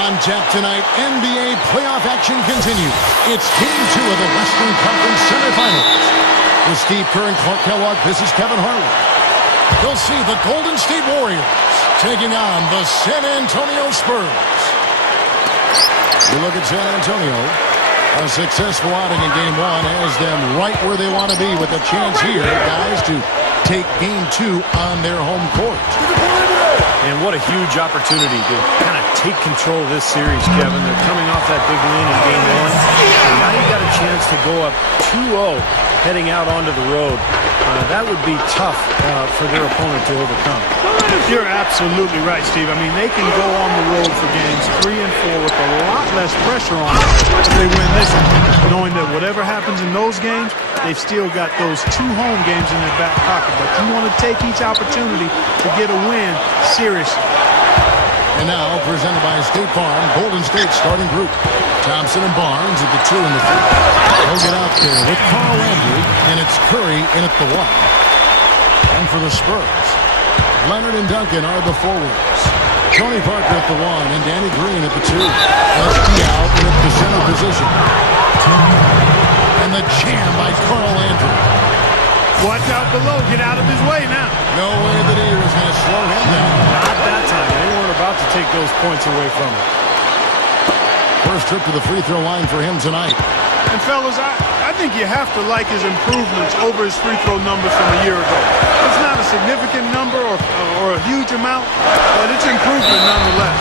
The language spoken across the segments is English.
On tap tonight, NBA playoff action continues. It's Game 2 of the Western Conference semifinals. With Steve Kerr and Clark Kellogg, this is Kevin Harlan. You'll see the Golden State Warriors taking on the San Antonio Spurs. You look at San Antonio. A successful outing in Game 1 has them right where they want to be with a chance here, guys, to take Game 2 on their home court. And what a huge opportunity to kind of take control of this series, Kevin. They're coming off that big win in Game 1. And now you've got a chance to go up 2-0 heading out onto the road. That would be tough for their opponent to overcome. You're absolutely right, Steve. I mean, they can go on the road for games 3 and 4 with a lot less pressure on them if they win this one, knowing that whatever happens in those games, they've still got those 2 home games in their back pocket. But you want to take each opportunity to get a win seriously. And now, presented by State Farm, Golden State starting group. Thompson and Barnes at the 2 and the 3. They'll get out there with Carl Landry, and it's Curry in at the 1. And for the Spurs, Leonard and Duncan are the forwards. Tony Parker at the 1 and Danny Green at the 2. SG out in the center position. And the jam by Carl Landry. Watch out below. Get out of his way now. No way that he was going to slow him down. Not that time. They weren't about to take those points away from him. First trip to the free throw line for him tonight. And fellas, I think you have to like his improvements over his free throw numbers from a year ago. It's not a significant number or a huge amount, but it's improvement nonetheless.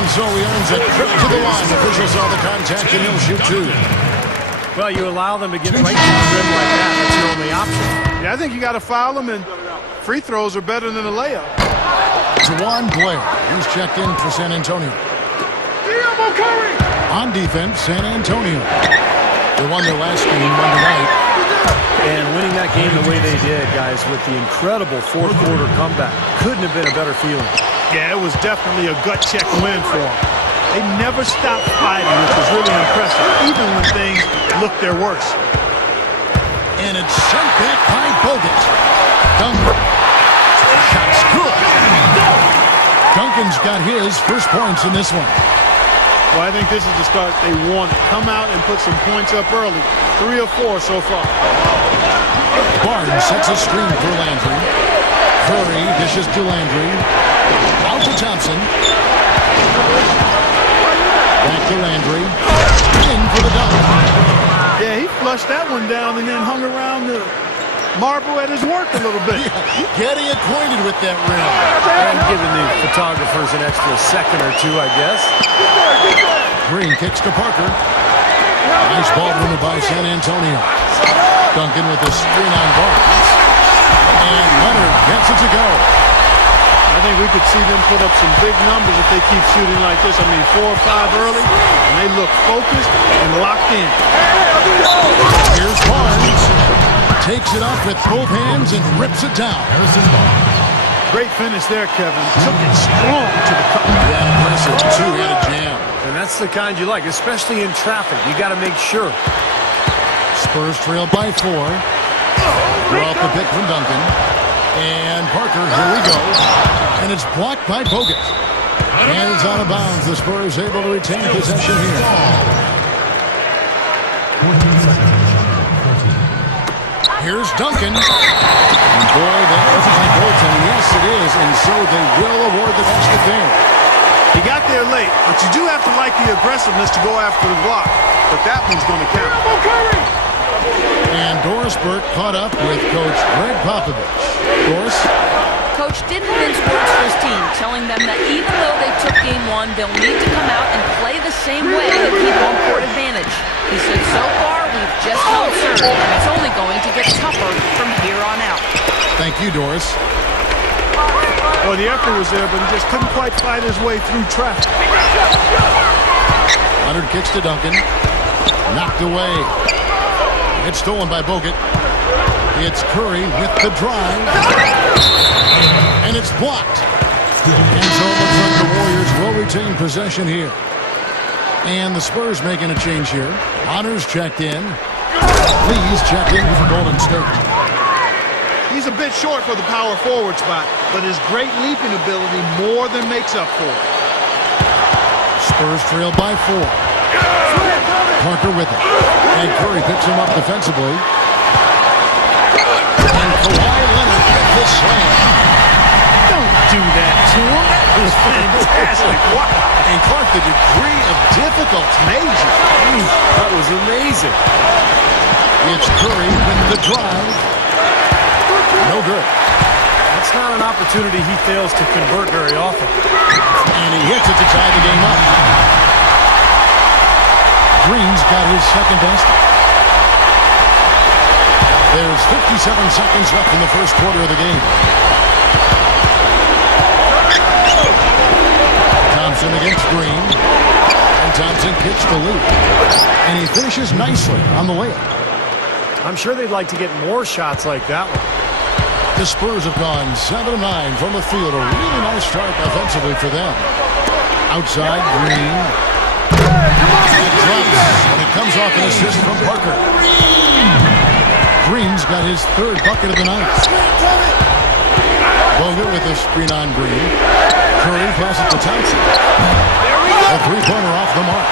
And so he earns a trip to the line. Officials saw the contact and he'll shoot 2. Well, you allow them to get right to the rim like that. That's your only option. Yeah, I think you got to foul them, and free throws are better than a layup. Juwan Blair, he's checked in for San Antonio. On defense, San Antonio. They won their last game Monday night. And winning that game the way they did, guys, with the incredible fourth quarter comeback, couldn't have been a better feeling. Yeah, it was definitely a gut check win for them. They never stopped fighting, which was really impressive, even when things looked their worst. And it's sent back by Bogut. Duncan. Shot's good. Duncan's got his first points in this one. Well, I think this is the start they want. Come out and put some points up early. 3 or 4 so far. Barnes sets a screen for Landry. Curry dishes to Landry. Out to Thompson. Back to Landry. In for the dunk. Yeah, he flushed that one down and then hung around the marble at his work a little bit. Yeah, getting acquainted with that rim. And giving the photographers an extra second or 2, I guess. Green kicks to Parker. Nice ball movement by San Antonio. Duncan with a screen on Barnes. And Leonard gets it to go. I think we could see them put up some big numbers if they keep shooting like this. I mean, 4 or 5 early, and they look focused and locked in. Here's Barnes. Takes it up with both hands and rips it down. Great finish there, Kevin. Took it strong to the cup. Yeah, impressive. 2-handed jam. And that's the kind you like, especially in traffic. You got to make sure. Spurs trail by 4. We're off the pick from Duncan. And Parker, here we go. And it's blocked by Bogut. And it's out of bounds. The Spurs able to retain possession here. Here's Duncan. And boy, that wasn't my goaltending. Yes, it is. And so they will award the best defense. He got there late, but you do have to like the aggressiveness to go after the block. But that one's going to count. And Doris Burke caught up with Coach Greg Popovich. Doris? Coach didn't mince words for his team, telling them that even though they took Game 1, they'll need to come out and play the same way to keep home court advantage. He said, so far, we've just held serve, and it's only going to get tougher from here on out. Thank you, Doris. Well, the effort was there, but he just couldn't quite fight his way through traffic. Leonard kicks to Duncan. Knocked away. It's stolen by Bogut. It's Curry with the drive. And it's blocked. And so it looks like the Warriors will retain possession here. And the Spurs making a change here. Honors checked in. Lee's checked in for Golden State. He's a bit short for the power forward spot, but his great leaping ability more than makes up for it. Spurs trailed by 4. Parker with it. And Curry picks him up defensively. And Kawhi Leonard with the slam. Don't do that to him. That was fantastic. Wow. And Clark, the degree of difficulty. Major. That was amazing. It's Curry with the drive. No good. That's not an opportunity he fails to convert very often. And he hits it to tie the game up. Green's got his second basket. There's 57 seconds left in the first quarter of the game. Thompson against Green. And Thompson kicks the lead. And he finishes nicely on the layup. I'm sure they'd like to get more shots like that one. The Spurs have gone 7-9 from the field. A really nice start offensively for them. Outside, Green. It drops, and it comes off an assist from Parker. Green's got his third bucket of the night. Bogut with the screen on Green. Curry passes to Thompson. A three-pointer off the mark.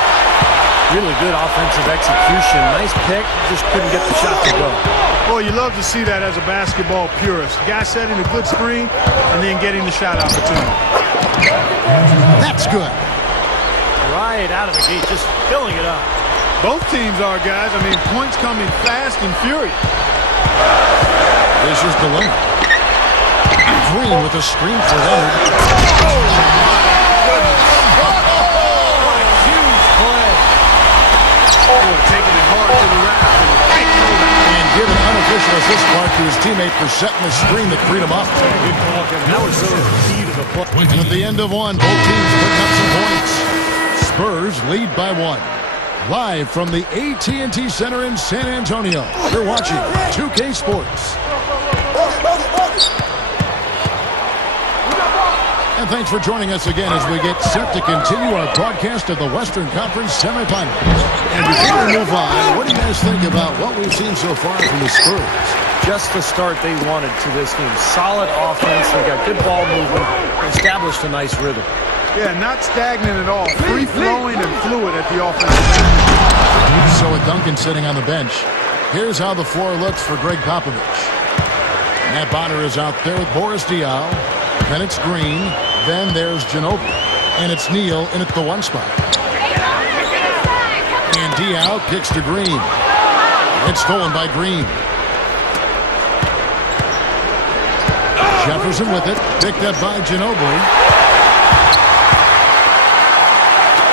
Really good offensive execution. Nice pick. Just couldn't get the shot to go. Boy, you love to see that as a basketball purist. Guy setting a good screen and then getting the shot opportunity. That's good. Right out of the gate, just filling it up. Both teams are, guys. I mean, points coming fast and furious. This is the Leonard. Green with a screen for Leonard. What a huge play. Taking it hard to the rack. And give an unofficial assist mark to his teammate for setting the screen that freed him up. That was really the key to the play. And at the end of one, both teams putting up some points. Spurs lead by 1. Live from the AT&T Center in San Antonio, you're watching 2K Sports. And thanks for joining us again as we get set to continue our broadcast of the Western Conference semifinals. And before we move on, what do you guys think about what we've seen so far from the Spurs? Just the start they wanted to this game. Solid offense. They got good ball movement. Established a nice rhythm. Yeah, not stagnant at all. Free-flowing and fluid at the offensive end. So with Duncan sitting on the bench, here's how the floor looks for Greg Popovich. Matt Bonner is out there with Boris Diaw. Then it's Green. Then there's Ginobili. And it's Neal in at the 1 spot. And Diaw kicks to Green. It's stolen by Green. Jefferson with it. Picked up by Ginobili.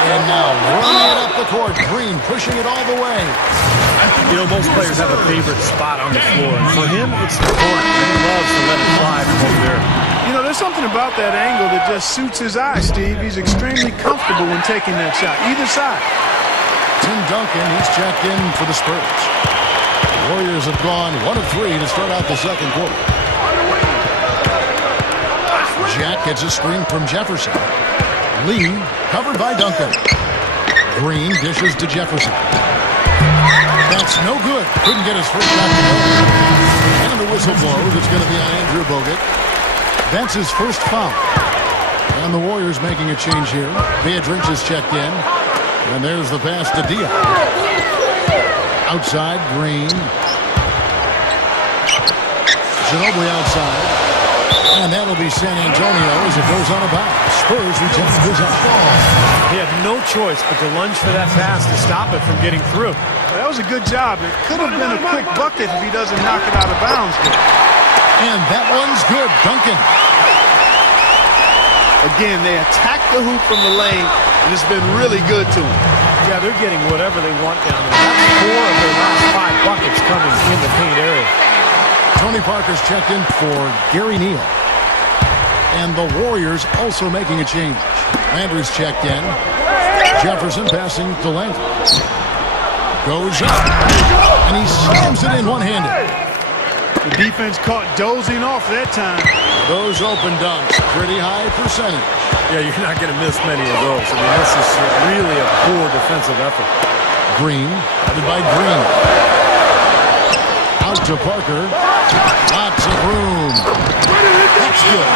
And now running it up the court. Green pushing it all the way. You know, most players have a favorite spot on the floor. And for him, it's the court. He loves to let it fly from over there. You know, there's something about that angle that just suits his eye, Steve. He's extremely comfortable when taking that shot, either side. Tim Duncan, he's checked in for the Spurs. The Warriors have gone 1 of 3 to start out the second quarter. Jack gets a screen from Jefferson. Lee covered by Duncan. Green dishes to Jefferson. That's no good. Couldn't get his first shot to go. And the whistle blows. It's going to be on Andrew Bogut. That's his first foul. And the Warriors making a change here. Beatrice is checked in. And there's the pass to Diaw. Outside, Green. Ginobili outside. And that'll be San Antonio as it goes on a bounce. Spurs reject possession. He had no choice but to lunge for that pass to stop it from getting through. That was a good job. It could have been a quick bucket if he doesn't knock it out of bounds. And that one's good. Duncan. Again, they attack the hoop from the lane, and it's been really good to them. Yeah, they're getting whatever they want down there. That's 4 of their last 5 buckets coming in the paint area. Tony Parker's checked in for Gary Neal. And the Warriors also making a change. Landry's checked in. Jefferson passing to Landry. Goes up. And he slams it in one-handed. The defense caught dozing off that time. Those open dunks, pretty high percentage. Yeah, you're not going to miss many of those. I mean, this is really a poor defensive effort. Green, headed by Green. Out to Parker. Lots of room. That's good.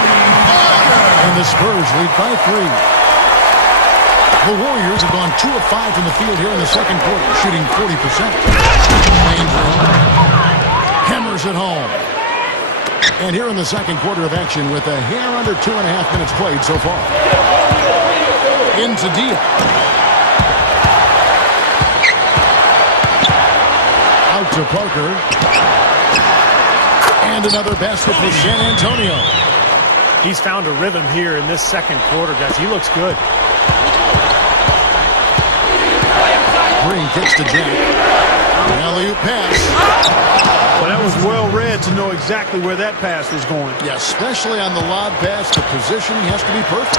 And the Spurs lead by 3. The Warriors have gone 2 of 5 from the field here in the second quarter, shooting 40%. Hammers it home. And here in the second quarter of action with a hair under 2.5 minutes played so far. Into Dia. Out to Parker. And another basket for San Antonio. He's found a rhythm here in this second quarter, guys. He looks good. Green kicks to Jack. Alley-oop pass. Well, that was well read to know exactly where that pass was going. Yeah, especially on the lob pass, the positioning has to be perfect.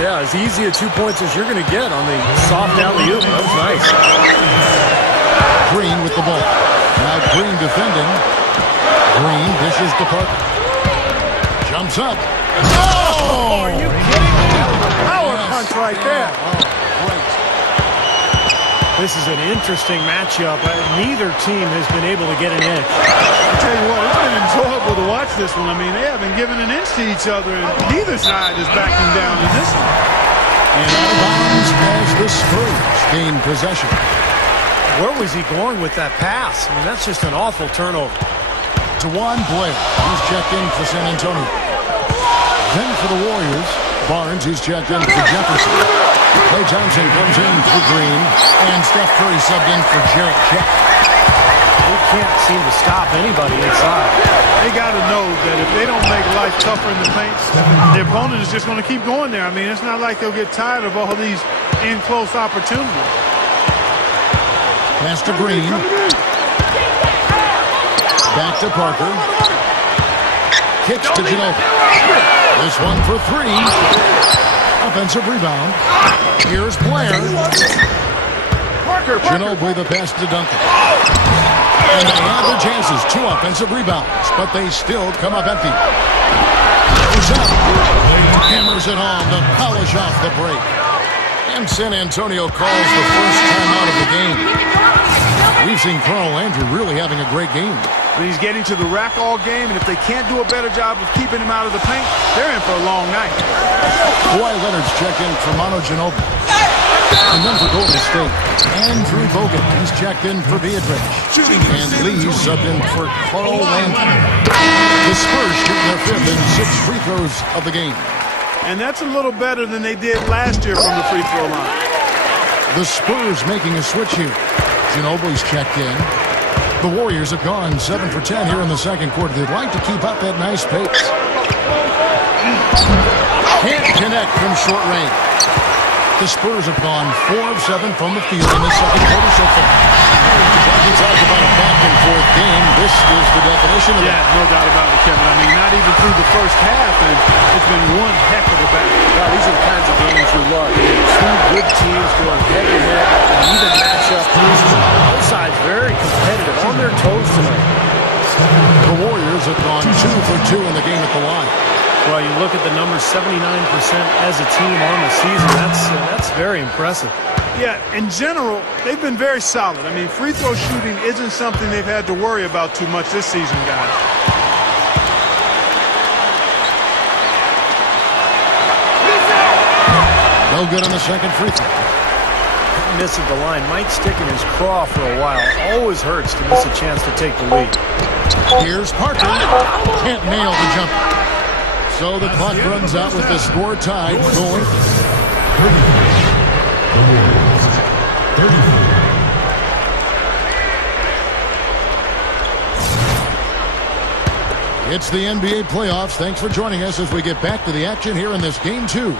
Yeah, as easy a 2 points as you're going to get on the soft alley-oop. That was nice. Green with the ball. Now Green defending. Green dishes to Parker. Jumps up. Oh! Are you kidding me? That was a power punch right there. Great. This is an interesting matchup. Neither team has been able to get an edge. I'll tell you what, it's been enjoyable to watch this one. I mean, they haven't given an inch to each other, and neither side is backing down in this one. And out of bounds as the Spurs gain possession. Where was he going with that pass? I mean, that's just an awful turnover. Dewan Blair, he's checked in for San Antonio. Then for the Warriors, Barnes, he's checked in for Jefferson. Klay Thompson comes in for Green, and Steph Curry subbed in for Jarrett Jack. They can't seem to stop anybody inside. They got to know that if they don't make life tougher in the paint, the opponent is just going to keep going there. I mean, it's not like they'll get tired of all these in-close opportunities. Pass to Green. Back to Parker. Kicks to Ginobili. This one for 3. Offensive rebound. Here's Blair. Ginobili the pass to Duncan. And they have their chances. 2 offensive rebounds, but they still come up empty. Goes up. Hammers it home to polish off the break. And San Antonio calls the first time out of the game. We've seen Carl Landry really having a great game. He's getting to the rack all game, and if they can't do a better job of keeping him out of the paint, they're in for a long night. Kawhi Leonard's checked in for Manu Ginobili. And then for Golden State, Andrew Bogut. He's checked in for Beatrice. And Lee subbed in for Carl Landry. The Spurs shooting their 5th and 6th free throws of the game. And that's a little better than they did last year from the free throw line. The Spurs making a switch here. Ginobili's checked in. The Warriors have gone 7 for 10 here in the second quarter. They'd like to keep up that nice pace. Can't connect from short range. The Spurs have gone 4 of 7 from the field in the second quarter so far. Like we talked about a back-and-forth game, this is the definition of that. No doubt about it, Kevin. I mean, not even through the first half, and it's been one heck of a battle. Well, these are the kinds of games you love. Two good teams going head-to-head, an even matchup. Both sides very competitive, on their toes tonight. The Warriors have gone 2 for 2 in the game at the line. Well, you look at the numbers, 79% as a team on the season. That's very impressive. Yeah, in general, they've been very solid. I mean, free throw shooting isn't something they've had to worry about too much this season, guys. No good on the second free throw. Miss at the line might stick in his craw for a while. Always hurts to miss a chance to take the lead. Here's Parker. Can't nail the jumper. So the clock runs out with the score tied going. It's the NBA playoffs. Thanks for joining us as we get back to the action here in this game 2.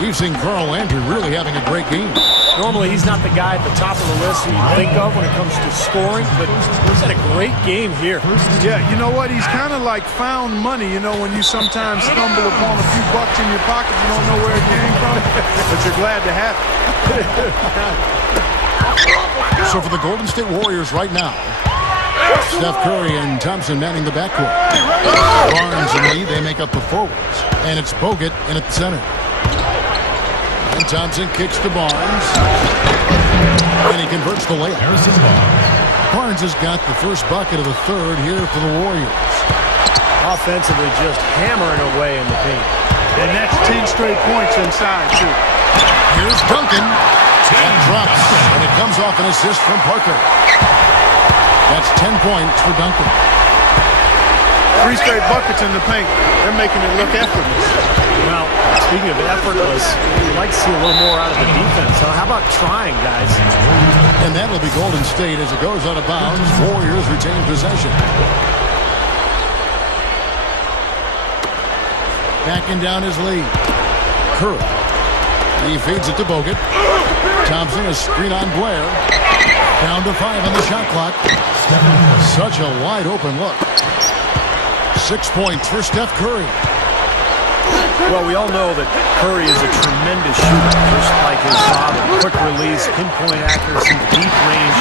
We've seen Carl Landry really having a great game. Normally, he's not the guy at the top of the list who you think of when it comes to scoring, but he's had a great game here. Yeah, you know what? He's kind of like found money, you know, when you sometimes stumble upon a few bucks in your pocket, you don't know where it came from, but you're glad to have it. So for the Golden State Warriors right now, Steph Curry and Thompson manning the backcourt. Barnes and Lee, they make up the forwards. And it's Bogut in at the center. And Thompson kicks to Barnes. And he converts the layup. Barnes has got the first bucket of the third here for the Warriors. Offensively just hammering away in the paint. And that's 10 straight points inside, too. Here's Duncan. That drops, and it comes off an assist from Parker. That's 10 points for Duncan. 3 straight buckets in the paint. They're making it look effortless. Well, speaking of effortless, you'd like to see a little more out of the defense. So how about trying, guys? And that'll be Golden State as it goes out of bounds. Warriors retain possession. Backing down his lead. Curry. He feeds it to Bogut. Thompson, a screen on Blair. Down to 5 on the shot clock. Such a wide open look. 6 points for Steph Curry. Well, we all know that Curry is a tremendous shooter, just like his father. Quick release, pinpoint accuracy, deep range.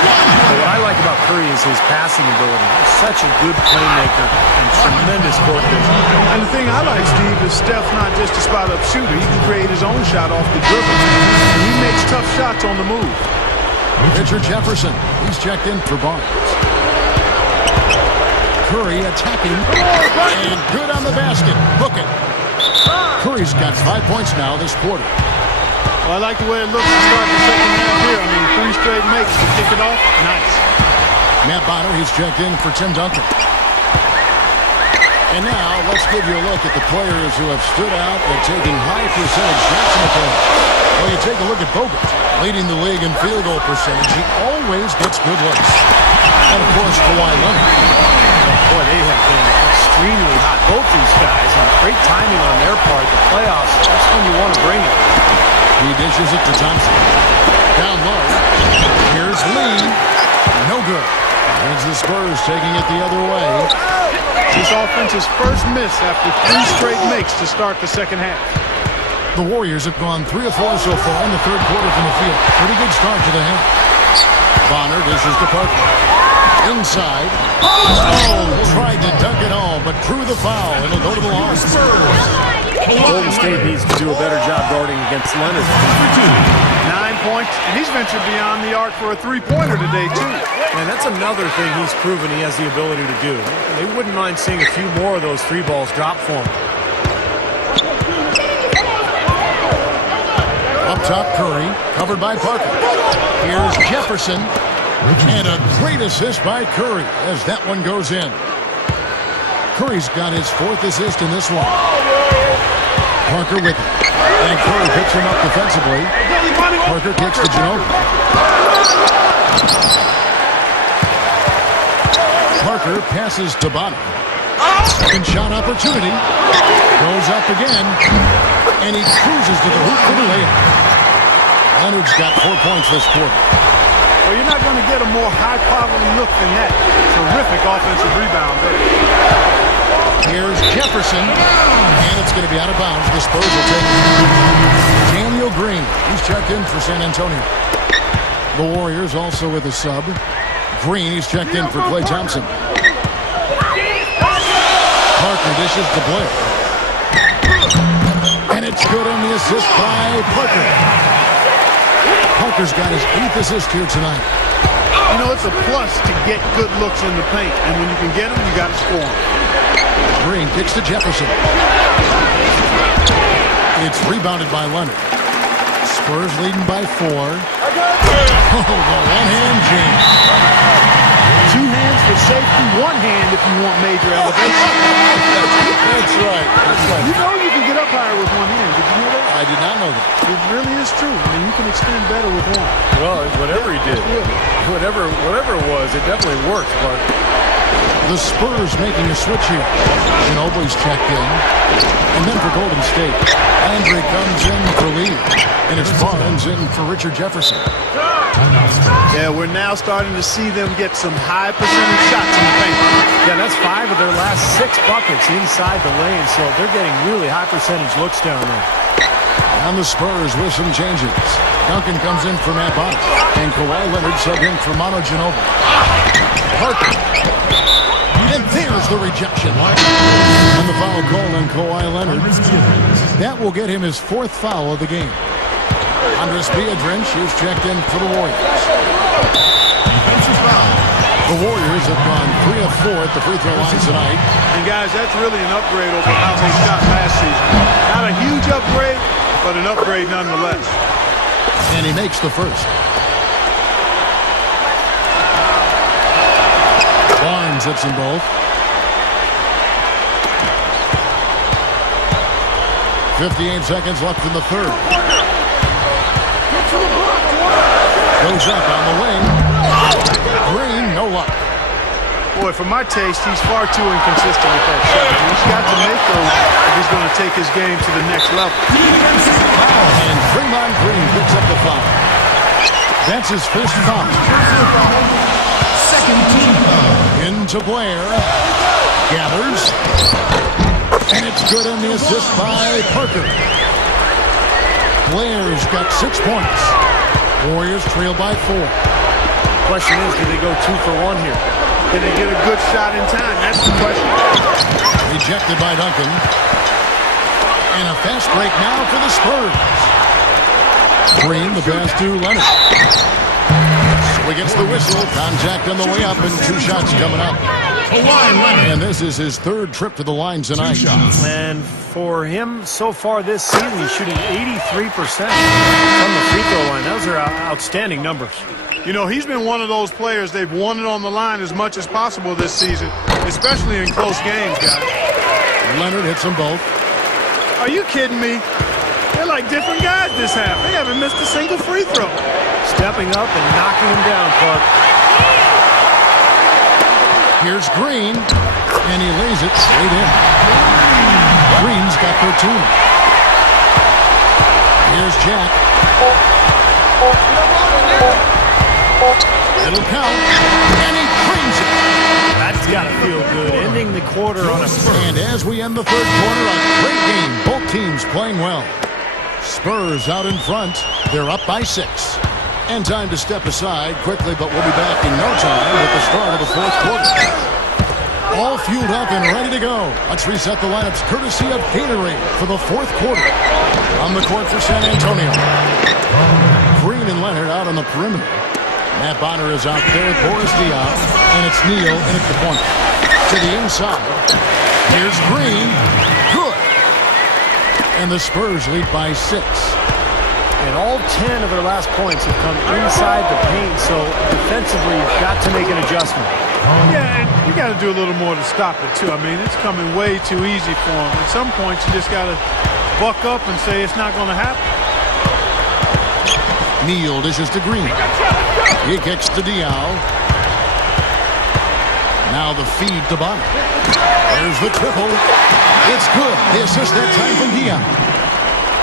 But what I like about Curry is his passing ability. He's such a good playmaker and tremendous court vision. And the thing I like, Steve, is Steph's not just a spot-up shooter. He can create his own shot off the dribble. And he makes tough shots on the move. Richard Jefferson. He's checked in for Barnes. Curry attacking. And good on the basket. Book it. Curry's got 5 points now this quarter. Well, I like the way it looks to start the second half here. I mean, 3 straight makes to kick it off. Nice. Matt Bonner, he's checked in for Tim Duncan. And now, let's give you a look at the players who have stood out at taking high percentage shots in the play. Well, you take a look at Bogut, leading the league in field goal percentage. He always gets good looks. And, of course, Kawhi Leonard. Boy, they have been extremely hot, both these guys, and great timing on their part. The playoffs, that's when you want to bring it. He dishes it to Thompson. Down low. Here's Lee. No good. Here's the Spurs taking it the other way. This offense's first miss after 3 straight makes to start the second half. The Warriors have gone 3 of 4 so far in the third quarter from the field. Pretty good start to the half. Bonner dishes to Parker. Inside. Oh, tried to dunk it home, but drew the foul. It'll go to the line. Golden State needs to do a better job guarding against Leonard. 9 points, and he's ventured beyond the arc for a 3-pointer today, too. And that's another thing he's proven he has the ability to do. They wouldn't mind seeing a few more of those 3 balls drop for him. Up top, Curry, covered by Parker. Here's Jefferson. And a great assist by Curry as that one goes in. Curry's got his 4th assist in this one. Parker with it. And Curry picks him up defensively. Parker kicks to Ginobili. Parker passes to Bonner. Second shot opportunity. Goes up again. And he cruises to the hoop for the layup. Leonard's got 4 points this quarter. Well, you're not going to get a more high-quality look than that. Terrific offensive rebound there. Here's Jefferson. And it's going to be out of bounds. The Spurs will take it. Daniel Green. He's checked in for San Antonio. The Warriors also with a sub. Green, he's checked in for Klay Thompson. Parker dishes to Blair. And it's good on the assist by Parker. Parker's got his 8th assist here tonight. You know, it's a plus to get good looks in the paint. And when you can get them, you got to score them. Green kicks to Jefferson. It's rebounded by Leonard. Spurs leading by 4. Oh, the one-hand jam. 2 hands for safety, 1 hand if you want major elevation. That's right. That's right. You know you can get up higher with 1 hand. Did you know that? I did not know that. It really is true. I mean, you can extend better with 1. Well, whatever he did, whatever it was, it definitely worked. But the Spurs making a switch here. Ginobili's checked in. And then for Golden State, Andre comes in for Lee. And it's Barnes in for Richard Jefferson. Yeah, we're now starting to see them get some high percentage shots in the paint. yeah, that's 5 of their last 6 buckets inside the lane, so they're getting really high percentage looks down there. On the Spurs with some changes. Duncan comes in for Matt Bonner. And Kawhi Leonard subbed in for Manu Ginobili. Parker. And there's the rejection. And the foul called on Kawhi Leonard. That will get him his 4th foul of the game. Andres Piedrinch is checked in for the Warriors. The Warriors have gone 3 of 4 at the free throw line tonight. And guys, that's really an upgrade over how they shot last season. Not a huge upgrade, but an upgrade nonetheless. And he makes the first. Barnes hits them both. 58 seconds left in the third. Goes up on the wing. Green, no luck. Boy, for my taste, he's far too inconsistent with that shot. He's got to make those if he's going to take his game to the next level. And Draymond Green picks up the foul. That's his first foul. Second team. Into Blair. Gathers. And it's good on the assist by Parker. Blair's got 6 points. Warriors trail by 4. Question is, do they go 2 for 1 here? Can they get a good shot in time? That's the question. Rejected by Duncan. And a fast break now for the Spurs. Green, the pass to Leonard. So he gets the whistle. Contact on the way up and 2 shots coming up. And this is his 3rd trip to the line tonight. And for him, so far this season, he's shooting 83% from the free throw line. Those are outstanding numbers. You know, he's been one of those players, they've won it on the line as much as possible this season, especially in close games, guys. Leonard hits them both. Are you kidding me? They're like different guys this half. They haven't missed a single free throw. Stepping up and knocking him down, Clark. Here's Green, and he lays it straight in. Green's got 13. Here's Jack. It'll count, and he creams it. That's got to feel good. Ending the quarter on a Spurs. And as we end the 3rd quarter, a great game. Both teams playing well. Spurs out in front. They're up by 6. And time to step aside quickly, but we'll be back in no time with the start of the 4th quarter. All fueled up and ready to go. Let's reset the lineups courtesy of Gatorade for the 4th quarter. On the court for San Antonio. Green and Leonard out on the perimeter. Matt Bonner is out there. Boris Diaw. And it's Neal in at the point. To the inside. Here's Green. Good. And the Spurs lead by 6. And all 10 of their last points have come inside the paint, so defensively you've got to make an adjustment. Yeah, and you got to do a little more to stop it, too. I mean, it's coming way too easy for them. At some point, you just got to buck up and say it's not going to happen. Neal dishes to Green. He kicks to Diaw. Now the feed to Bonner. There's the triple. It's good. The assist that time from Diaw.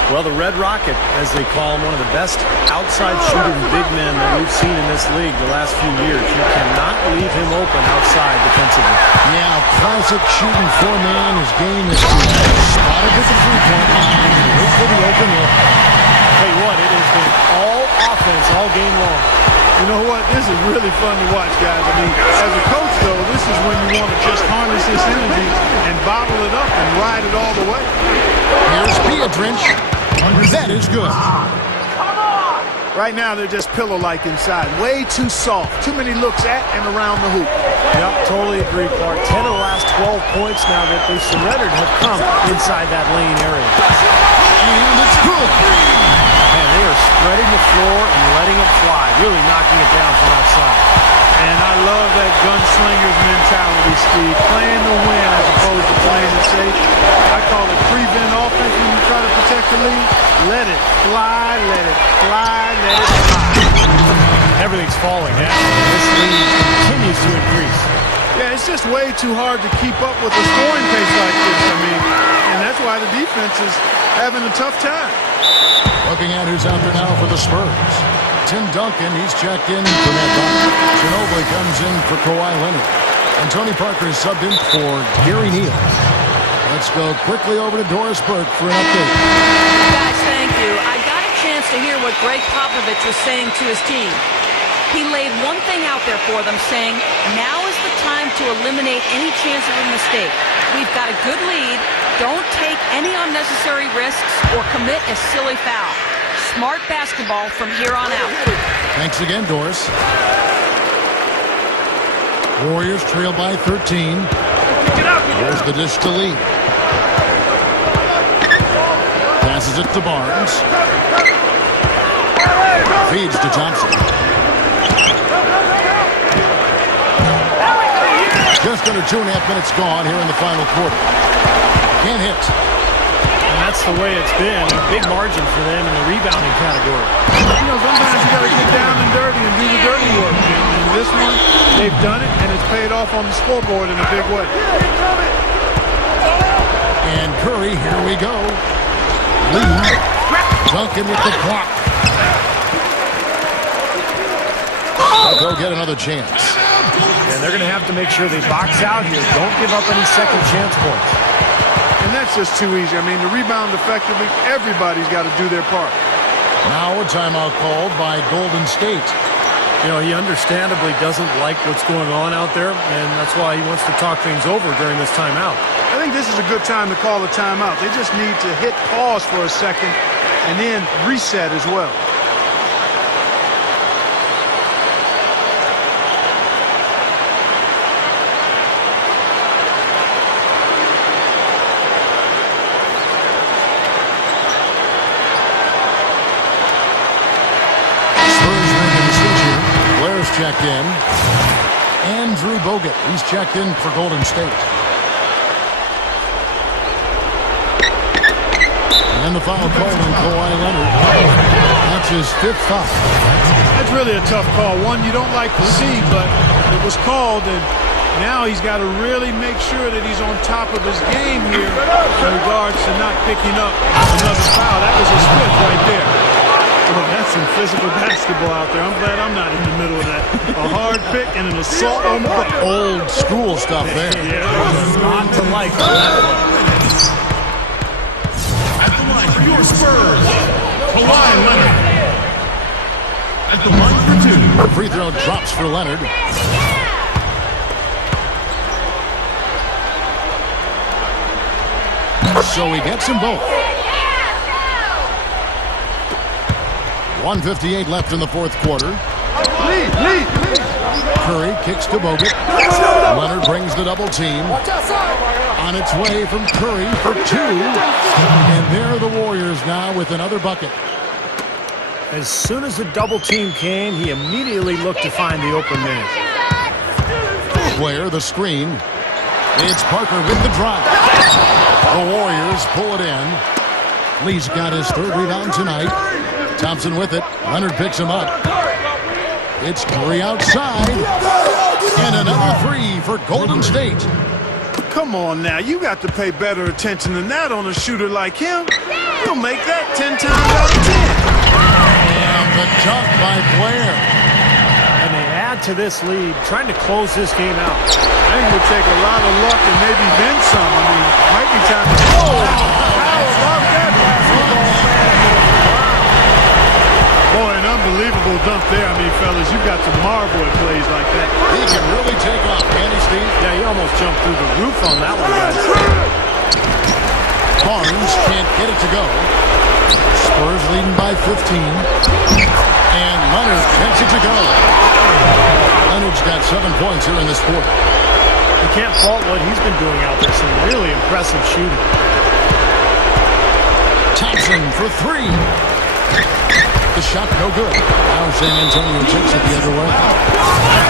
Well, the Red Rocket, as they call him, one of the best outside shooting big men that we've seen in this league the last few years. You cannot leave him open outside defensively. Yeah, classic shooting 4-man. His game is to spot it at the three-point line and wait for the open look. Tell you what, it has been all offense all game long. You know what? This is really fun to watch, guys. I mean, as a coach, though, this is when you want to just harness this energy and bottle it up and ride it all the way. Here's Pietrich. That is good. Right now, they're just pillow-like inside. Way too soft. Too many looks at and around the hoop. Yep, totally agree, Clark. 10 of the last 12 points now that they've surrendered have come inside that lane area. And it's good. Man, they are spreading the floor and letting it fly, really knocking it down from outside. And I love that gunslinger's mentality, Steve. Playing to win as opposed to playing it safe. I call it prevent offense when you try to protect the lead. Let it fly, let it fly, let it fly. Everything's falling now. This lead continues to increase. Yeah, it's just way too hard to keep up with a scoring pace like this. I mean, and that's why the defense is having a tough time. Looking at who's out there now for the Spurs. Tim Duncan, he's checked in for Matt Bonner. Ginobili comes in for Kawhi Leonard. And Tony Parker is subbed in for Gary Neal. Let's go quickly over to Doris Burke for an update. Guys, thank you. I got a chance to hear what Greg Popovich was saying to his team. He laid one thing out there for them, saying, now is the time to eliminate any chance of a mistake. We've got a good lead. Don't take any unnecessary risks or commit a silly foul. Smart basketball from here on out. Thanks again, Doris. Warriors trail by 13. There's the dish to Lee. Passes it to Barnes. Feeds to Thompson. Just under 2.5 minutes gone here in the final quarter. Can't hit. And that's the way it's been. A big margin for them in the rebounding category. You know, sometimes you got to get down and dirty and do the dirty work. And this one, they've done it, and it's paid off on the scoreboard in a big way. And Curry, here we go. Lee, Duncan with the block. They'll get another chance. And they're going to have to make sure they box out here. Don't give up any second chance points. And that's just too easy. I mean, to rebound effectively, everybody's got to do their part. Now a timeout called by Golden State. You know, he understandably doesn't like what's going on out there, and that's why he wants to talk things over during this timeout. I think this is a good time to call a timeout. They just need to hit pause for a second and then reset as well. Checked in. Andrew Bogut. He's checked in for Golden State. And the foul called on Kawhi Leonard. That's his 5th foul. That's really a tough call. One you don't like to see, but it was called, and now he's got to really make sure that he's on top of his game here in regards to not picking up another foul. That was a slip right there. Well, that's some physical basketball out there. I'm glad I'm not in the middle of that. A hard pick and an assault on the bucket. Old school stuff there. Yeah, Not to like that. At the line for your Spurs, Kawhi Leonard. At the line for 2. Free throw drops for Leonard. So he gets them both. 1:58 left in the 4th quarter. Curry kicks to Bogut. Leonard brings the double team. On its way from Curry for 2. And there are the Warriors now with another bucket. As soon as the double team came, he immediately looked to find the open man. Blair, the screen. It's Parker with the drive. The Warriors pull it in. Lee's got his 3rd rebound tonight. Thompson with it. Leonard picks him up. It's Curry outside. And another 3 for Golden State. Come on now. You got to pay better attention than that on a shooter like him. He'll make that 10 times out of 10. And the dunk by Blair. And they add to this lead, trying to close this game out. I think it would take a lot of luck and maybe then some. I mean, it might be time to... How about that basketball, man? Boy, an unbelievable dunk there. I mean, fellas, you've got to marvel at plays like that. He can really take off, can't he, Steve? Yeah, he almost jumped through the roof on that one, guys. Barnes can't get it to go. Spurs leading by 15. And Leonard gets it to go. Leonard's got 7 points here in this quarter. You can't fault what he's been doing out there. Some really impressive shooting. Thompson for 3. The shot no good. Now San Antonio takes it the other way.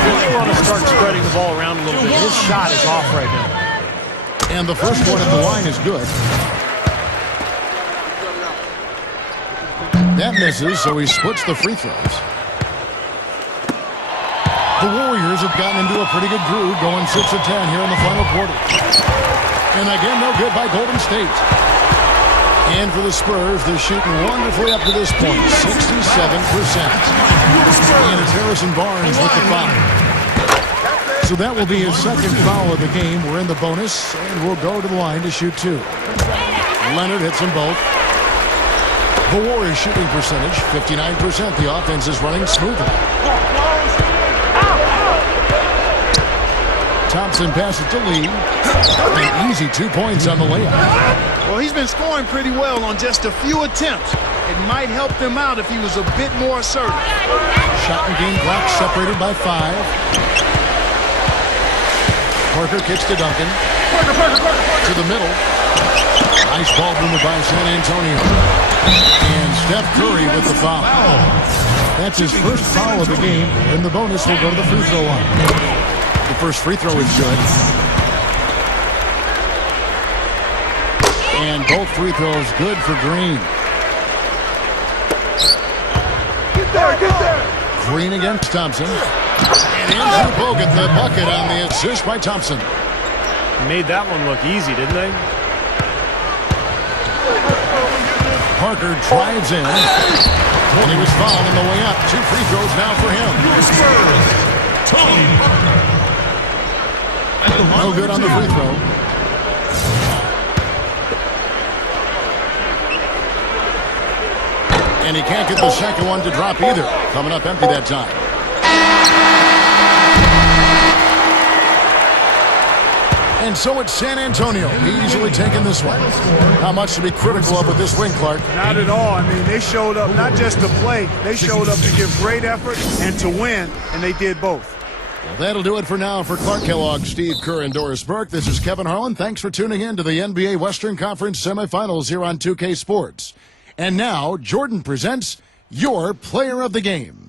They want to start spreading the ball around a little bit. His shot is off right now. And the first one at the line is good. That misses, so he splits the free throws. The Warriors have gotten into a pretty good groove, going 6 of 10 here in the final quarter. And again, no good by Golden State. And for the Spurs, they're shooting wonderfully up to this point, 67%. And it's Harrison Barnes with the foul. So that will be his 2nd foul of the game. We're in the bonus, and we'll go to the line to shoot 2. Leonard hits them both. The Warriors shooting percentage, 59%. The offense is running smoothly. Thompson passes to Lee. An easy 2 points on the layup. Well, he's been scoring pretty well on just a few attempts. It might help them out if he was a bit more assertive. Shot and game clock separated by 5. Parker kicks to Duncan. To the middle. Nice ball movement by San Antonio. And Steph Curry with the foul. That's his first foul of the game, and the bonus will go to the free throw line. The first free throw is good. And both free throws good for Green. Get there! Green against Thompson. And Andrew Bogut the bucket on the assist by Thompson. Made that one look easy, didn't they? Parker drives in. And he was fouled on the way up. 2 free throws now for him. Your Spurs, TOBY. No good on the free throw. And he can't get the second one to drop either. Coming up empty that time. And so it's San Antonio easily taking this one. Not much to be critical of with this win, Clark. Not at all. I mean, they showed up not just to play, they showed up to give great effort and to win, and they did both. Well, that'll do it for now. For Clark Kellogg, Steve Kerr, and Doris Burke, this is Kevin Harlan. Thanks for tuning in to the NBA Western Conference semifinals here on 2K Sports. And now, Jordan presents your player of the game.